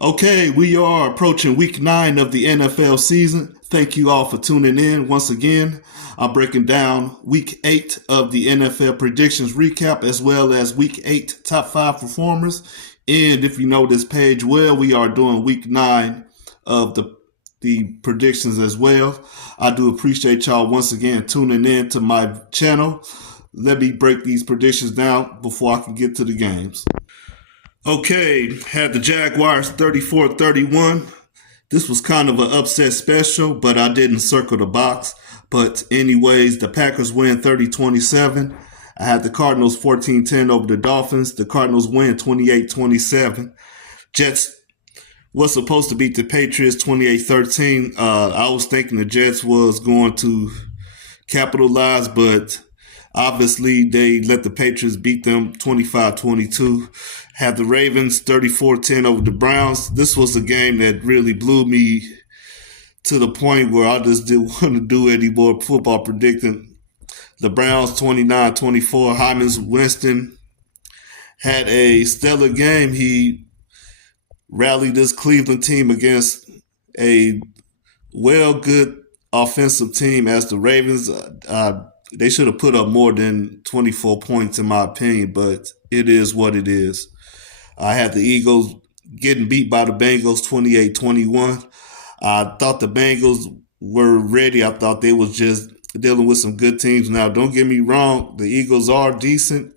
Okay, we are approaching week 9 of the NFL season. Thank you all for tuning in once again. I'm breaking down week 8 of the NFL predictions recap as well as week 8 top 5 performers. And if you know this page well, we are doing week 9 of the predictions as well. I do appreciate y'all once again tuning in to my channel. Let me break these predictions down before I can get to the games. Okay, had the Jaguars 34-31. This was kind of an upset special, but I didn't circle the box. But anyways, the Packers win 30-27. I had the Cardinals 14-10 over the Dolphins. The Cardinals win 28-27. Jets was supposed to beat the Patriots 28-13. I was thinking the Jets was going to capitalize, but obviously they let the Patriots beat them 25-22. Had the Ravens 34-10 over the Browns. This was a game that really blew me to the point where I just didn't want to do any more football predicting. The Browns 29-24. Jameis Winston had a stellar game. He rallied this Cleveland team against a good offensive team as the Ravens. They should have put up more than 24 points in my opinion, but it is what it is. I had the Eagles getting beat by the Bengals 28-21. I thought the Bengals were ready. I thought they was just dealing with some good teams. Now, don't get me wrong. The Eagles are decent.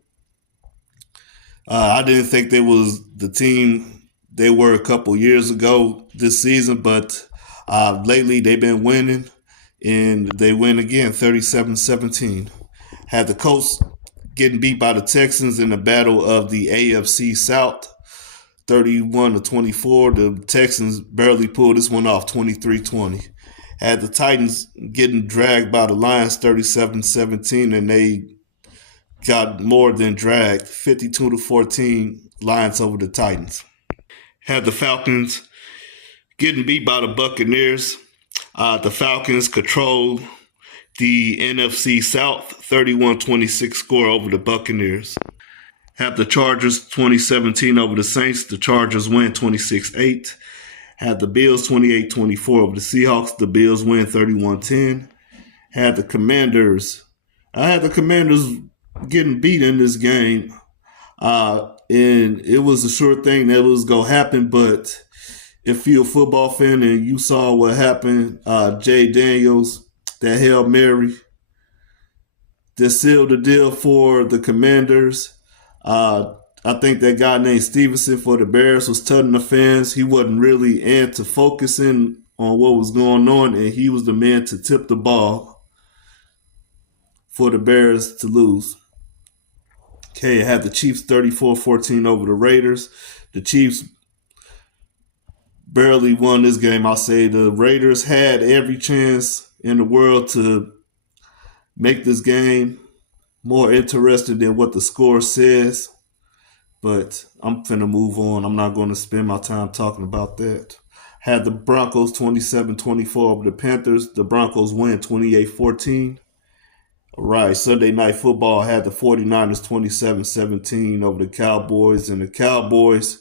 I didn't think they was the team they were a couple years ago this season, but lately they've been winning, and they win again 37-17. Had the Colts getting beat by the Texans in the battle of the AFC South 31-24. The Texans barely pulled this one off 23-20. Had the Titans getting dragged by the Lions 37-17, and they got more than dragged 52-14 Lions over the Titans. Had the Falcons getting beat by the Buccaneers. The Falcons controlled the NFC South 31-26 score over the Buccaneers. Have the Chargers 2017 over the Saints. The Chargers win 26-8. Had the Bills 28-24 over the Seahawks. The Bills win 31-10. Had the Commanders. I had the Commanders getting beat in this game. And it was a sure thing that was going to happen, but if you're a football fan and you saw what happened, Jay Daniels, that Hail Mary, that sealed the deal for the Commanders. I think that guy named Stevenson for the Bears was telling the fans he wasn't really into focusing on what was going on, and he was the man to tip the ball for the Bears to lose. Okay, I had the Chiefs 34-14 over the Raiders. The Chiefs barely won this game. I'll say the Raiders had every chance in the world to make this game more interesting than what the score says. But I'm finna move on. I'm not going to spend my time talking about that. Had the Broncos 27-24 over the Panthers. The Broncos win 28-14. All right, Sunday Night Football had the 49ers 27-17 over the Cowboys. And the Cowboys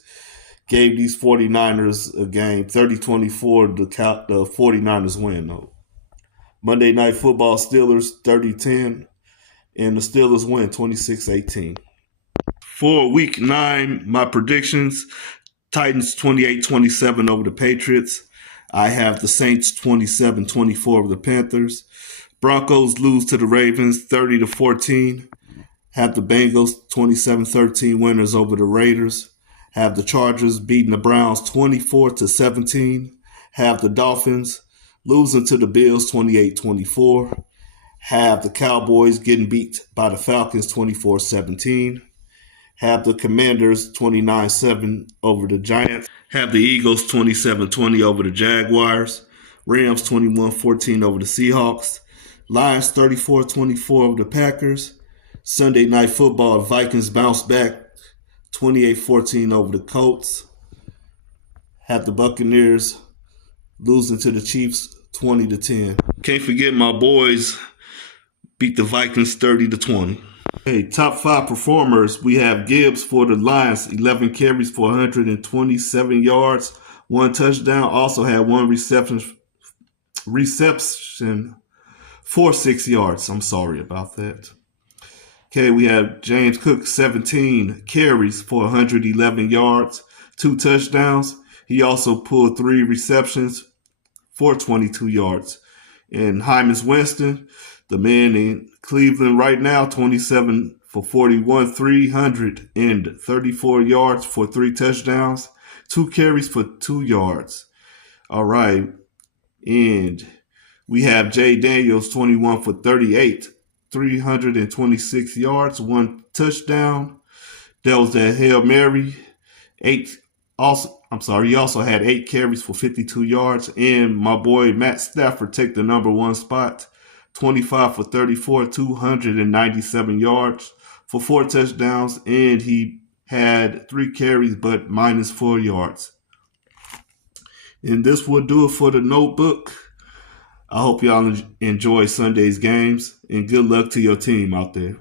gave these 49ers a game. 30-24, the 49ers win, though. Monday Night Football, Steelers 30-10. And the Steelers win 26-18. For week 9, my predictions, Titans 28-27 over the Patriots. I have the Saints 27-24 over the Panthers. Broncos lose to the Ravens 30-14. Have the Bengals 27-13 winners over the Raiders. Have the Chargers beating the Browns 24-17. Have the Dolphins losing to the Bills 28-24. Have the Cowboys getting beat by the Falcons 24-17. Have the Commanders 29-7 over the Giants. Have the Eagles 27-20 over the Jaguars. Rams 21-14 over the Seahawks. Lions 34-24 over the Packers. Sunday Night Football, Vikings bounce back 28-14 over the Colts. Have the Buccaneers losing to the Chiefs 20-10. Can't forget my boys beat the Vikings 30-20. Hey, top 5 performers. We have Gibbs for the Lions, 11 carries for 127 yards, 1 touchdown. Also had 1 reception for 6 yards. I'm sorry about that. Okay, we have James Cook, 17 carries for 111 yards, 2 touchdowns. He also pulled 3 receptions for 22 yards. And Jameis Winston, the man in Cleveland right now, 27 for 41, 334 yards for 3 touchdowns, 2 carries for 2 yards. All right. And we have Jay Daniels, 21 for 38, 326 yards, 1 touchdown. That was that Hail Mary. He also had 8 carries for 52 yards. And my boy Matt Stafford take the number 1 spot, 25 for 34, 297 yards for 4 touchdowns. And he had 3 carries but minus 4 yards. And this will do it for the notebook. I hope y'all enjoy Sunday's games, and good luck to your team out there.